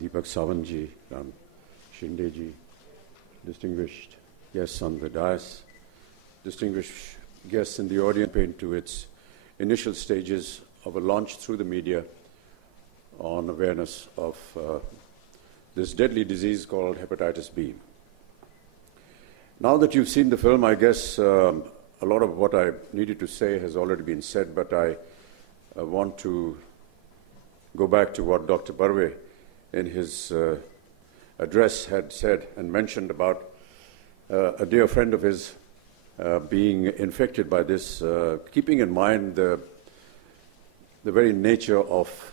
Deepak Savanji, Ram Shindeji, distinguished guests on the dais, distinguished guests in the audience, into its initial stages of a launch through the media on awareness of this deadly disease called hepatitis B. Now that you've seen the film, I guess a lot of what I needed to say has already been said, but I want to go back to what Dr. Barve in his address had said and mentioned about a dear friend of his being infected by this, keeping in mind the very nature of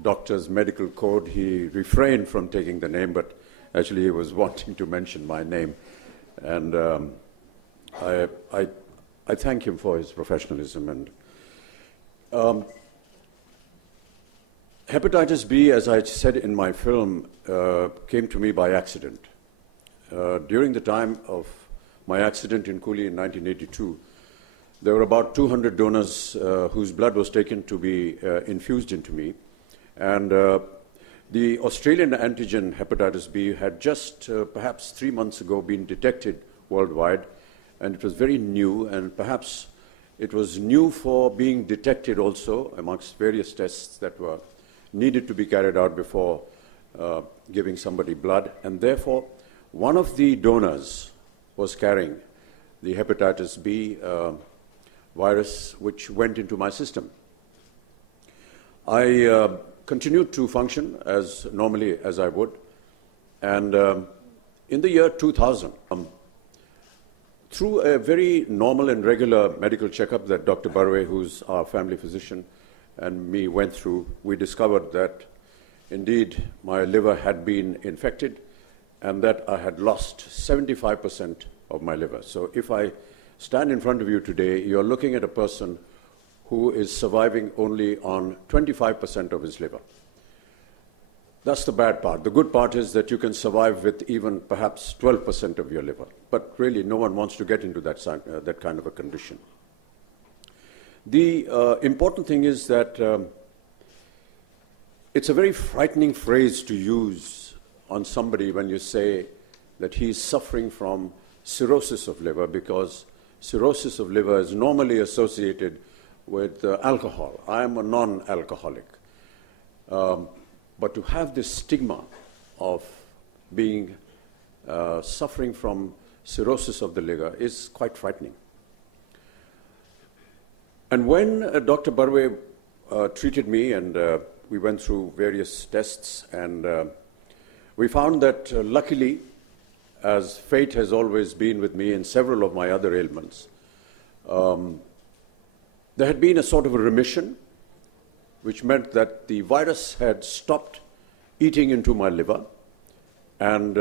doctor's medical code. He refrained from taking the name, but actually he was wanting to mention my name. And I thank him for his professionalism. And hepatitis B, as I said in my film, came to me by accident. During the time of my accident in Coolie in 1982, there were about 200 donors whose blood was taken to be infused into me. And the Australian antigen hepatitis B had just perhaps 3 months ago been detected worldwide, and it was very new, and perhaps it was new for being detected also amongst various tests that were needed to be carried out before giving somebody blood, and therefore one of the donors was carrying the hepatitis B virus, which went into my system. I continued to function as normally as I would, and in the year 2000, through a very normal and regular medical checkup that Dr. Barve, who's our family physician, and me went through, we discovered that indeed my liver had been infected and that I had lost 75% of my liver. So if I stand in front of you today, you're looking at a person who is surviving only on 25% of his liver. That's the bad part. The good part is that you can survive with even perhaps 12% of your liver. But really, no one wants to get into that kind of a condition. The important thing is that it's a very frightening phrase to use on somebody when you say that he's suffering from cirrhosis of liver, because cirrhosis of liver is normally associated with alcohol. I am a non-alcoholic. But to have this stigma of being suffering from cirrhosis of the liver is quite frightening. And when Dr. Barve treated me, and we went through various tests, and we found that luckily, as fate has always been with me in several of my other ailments, there had been a sort of a remission, which meant that the virus had stopped eating into my liver, and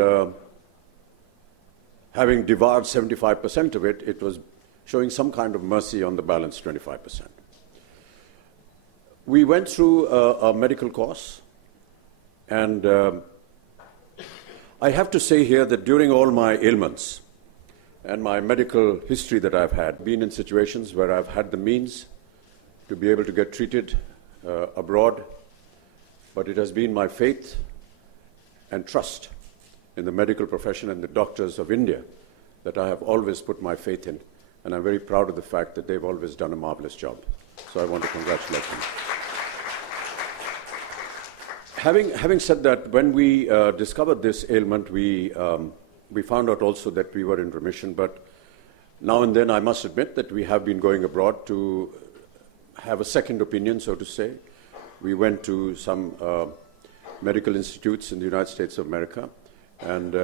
having devoured 75% of it, it was showing some kind of mercy on the balance 25%. We went through a medical course, and I have to say here that during all my ailments and my medical history that I've had, been in situations where I've had the means to be able to get treated abroad, but it has been my faith and trust in the medical profession and the doctors of India that I have always put my faith in, and I'm very proud of the fact that they've always done a marvelous job. So I want to congratulate them. Having said that, when we discovered this ailment, we found out also that we were in remission, but now and then I must admit that we have been going abroad to have a second opinion, so to say. We went to some medical institutes in the United States of America, and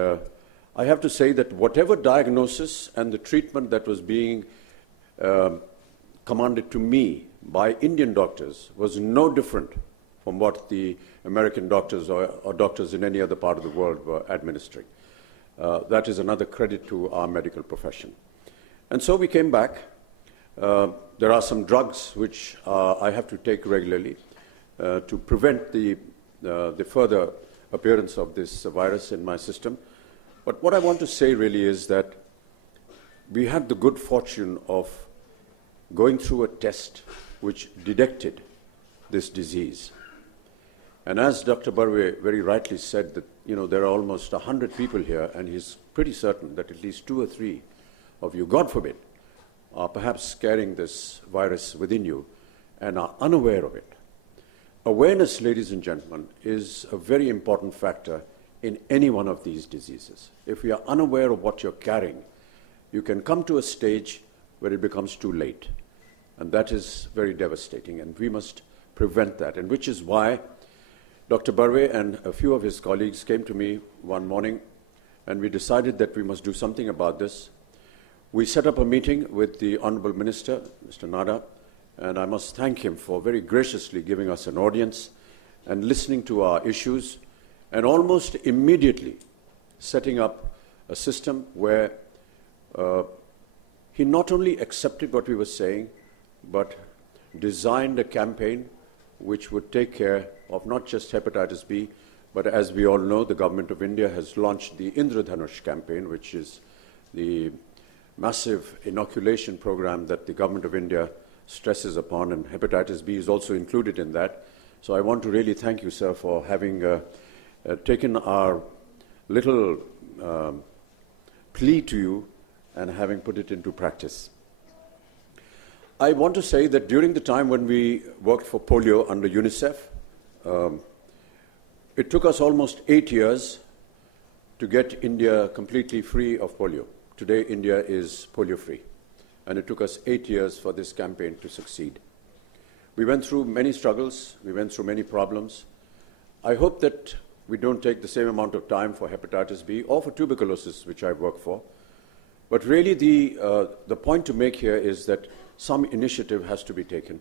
I have to say that whatever diagnosis and the treatment that was being commanded to me by Indian doctors was no different from what the American doctors or doctors in any other part of the world were administering. That is another credit to our medical profession. And so we came back. There are some drugs which I have to take regularly to prevent the further appearance of this virus in my system. But what I want to say really is that we had the good fortune of going through a test which detected this disease. And as Dr. Barve very rightly said, that there are almost 100 people here, and he's pretty certain that at least 2 or 3 of you, God forbid, are perhaps carrying this virus within you and are unaware of it. Awareness, ladies and gentlemen, is a very important factor in any one of these diseases. If we are unaware of what you're carrying, you can come to a stage where it becomes too late. And that is very devastating, and we must prevent that. And which is why Dr. Barve and a few of his colleagues came to me one morning, and we decided that we must do something about this. We set up a meeting with the Honorable Minister, Mr. Nada, and I must thank him for very graciously giving us an audience and listening to our issues, and almost immediately setting up a system where he not only accepted what we were saying, but designed a campaign which would take care of not just hepatitis B, but as we all know, the government of India has launched the Indradhanush campaign, which is the massive inoculation program that the government of India stresses upon, and hepatitis B is also included in that. So I want to really thank you, sir, for having taken our little plea to you and having put it into practice. I want to say that during the time when we worked for polio under UNICEF, it took us almost 8 years to get India completely free of polio. Today, India is polio-free, and it took us 8 years for this campaign to succeed. We went through many struggles, we went through many problems. I hope that we don't take the same amount of time for hepatitis B or for tuberculosis, which I work for. But really the point to make here is that some initiative has to be taken.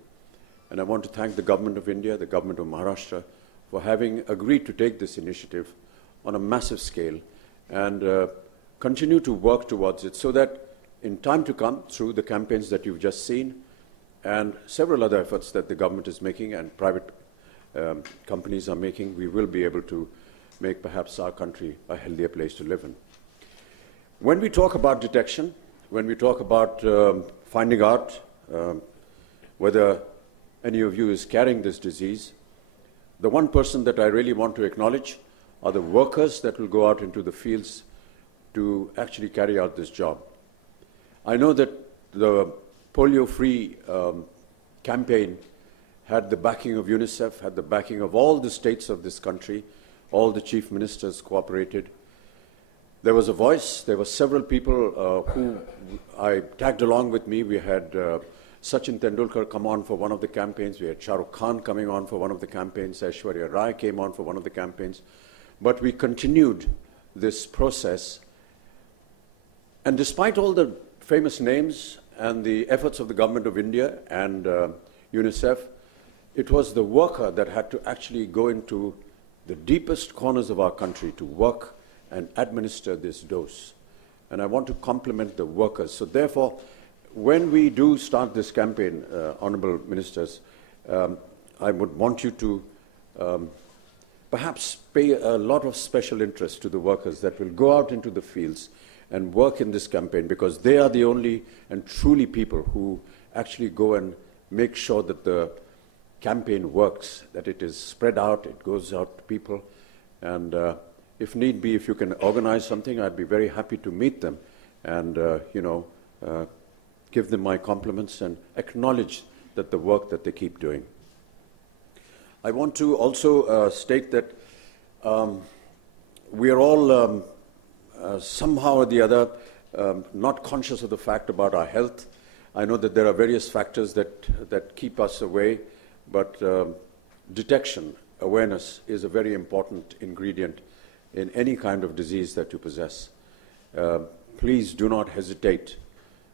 And I want to thank the government of India, the government of Maharashtra, for having agreed to take this initiative on a massive scale and continue to work towards it so that in time to come, through the campaigns that you've just seen and several other efforts that the government is making and private companies are making, we will be able to make perhaps our country a healthier place to live in. When we talk about detection, when we talk about finding out whether any of you is carrying this disease, the one person that I really want to acknowledge are the workers that will go out into the fields to actually carry out this job. I know that the polio-free campaign had the backing of UNICEF, had the backing of all the states of this country, all the chief ministers cooperated. There was a voice, there were several people who I tagged along with me. We had Sachin Tendulkar come on for one of the campaigns, we had Shah Rukh Khan coming on for one of the campaigns, Aishwarya Rai came on for one of the campaigns. But we continued this process. And despite all the famous names and the efforts of the government of India and UNICEF, it was the worker that had to actually go into the deepest corners of our country to work and administer this dose. And I want to compliment the workers. So therefore, when we do start this campaign, Honourable Ministers, I would want you to perhaps pay a lot of special interest to the workers that will go out into the fields and work in this campaign, because they are the only and truly people who actually go and make sure that the campaign works, that it is spread out, it goes out to people. And if need be, if you can organize something, I'd be very happy to meet them and, give them my compliments and acknowledge that the work that they keep doing. I want to also state that we are all somehow or the other not conscious of the fact about our health. I know that there are various factors that keep us away, but detection, awareness is a very important ingredient in any kind of disease that you possess. Please do not hesitate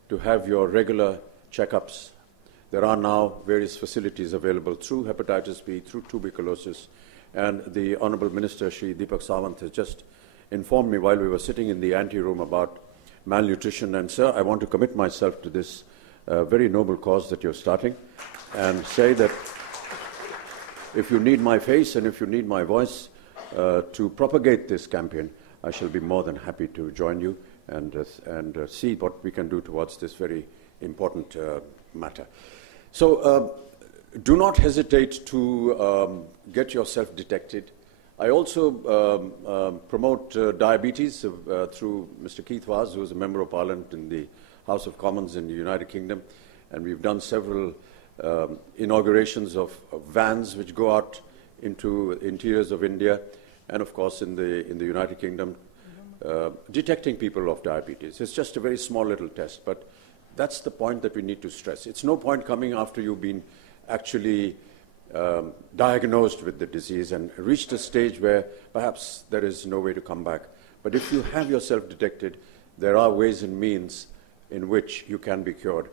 to have your regular checkups. There are now various facilities available through hepatitis B, through tuberculosis, and the Honourable Minister, Shri Deepak Sawant, has just informed me while we were sitting in the ante-room about malnutrition. And sir, I want to commit myself to this very noble cause that you're starting and say that if you need my face and if you need my voice to propagate this campaign, I shall be more than happy to join you and see what we can do towards this very important matter. So Do not hesitate to get yourself detected. I also promote diabetes through Mr. Keith Vaz, who is a Member of Parliament in the House of Commons in the United Kingdom. And we've done several inaugurations of vans which go out into interiors of India and, of course, in the United Kingdom, detecting people of diabetes. It's just a very small little test, but that's the point that we need to stress. It's no point coming after you've been actually diagnosed with the disease and reached a stage where perhaps there is no way to come back. But if you have yourself detected, there are ways and means in which you can be cured.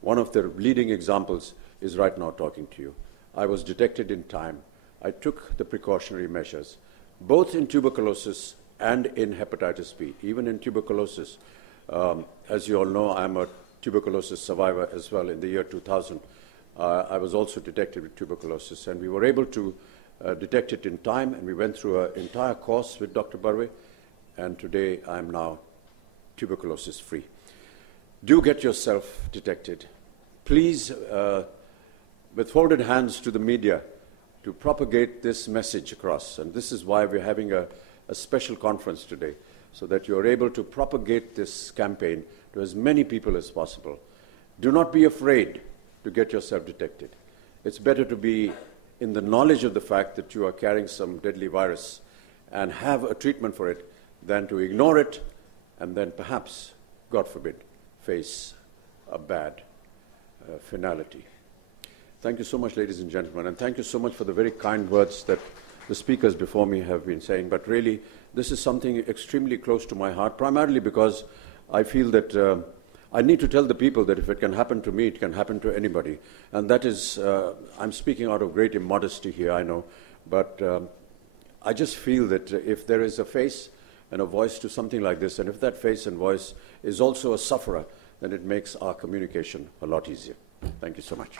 One of the leading examples is right now talking to you. I was detected in time. I took the precautionary measures, both in tuberculosis and in hepatitis B. Even in tuberculosis, as you all know, I'm a tuberculosis survivor as well. In the year 2000, I was also detected with tuberculosis, and we were able to detect it in time, and we went through an entire course with Dr. Barve, and today I'm now tuberculosis-free. Do get yourself detected. Please, with folded hands to the media, to propagate this message across. And this is why we're having a special conference today, so that you're able to propagate this campaign to as many people as possible. Do not be afraid to get yourself detected. It's better to be in the knowledge of the fact that you are carrying some deadly virus and have a treatment for it than to ignore it and then perhaps, God forbid, face a bad finality. Thank you so much, ladies and gentlemen, and thank you so much for the very kind words that the speakers before me have been saying. But really, this is something extremely close to my heart, primarily because I feel that I need to tell the people that if it can happen to me, it can happen to anybody. And that is, I'm speaking out of great immodesty here, I know, but I just feel that if there is a face and a voice to something like this, and if that face and voice is also a sufferer, then it makes our communication a lot easier. Thank you so much.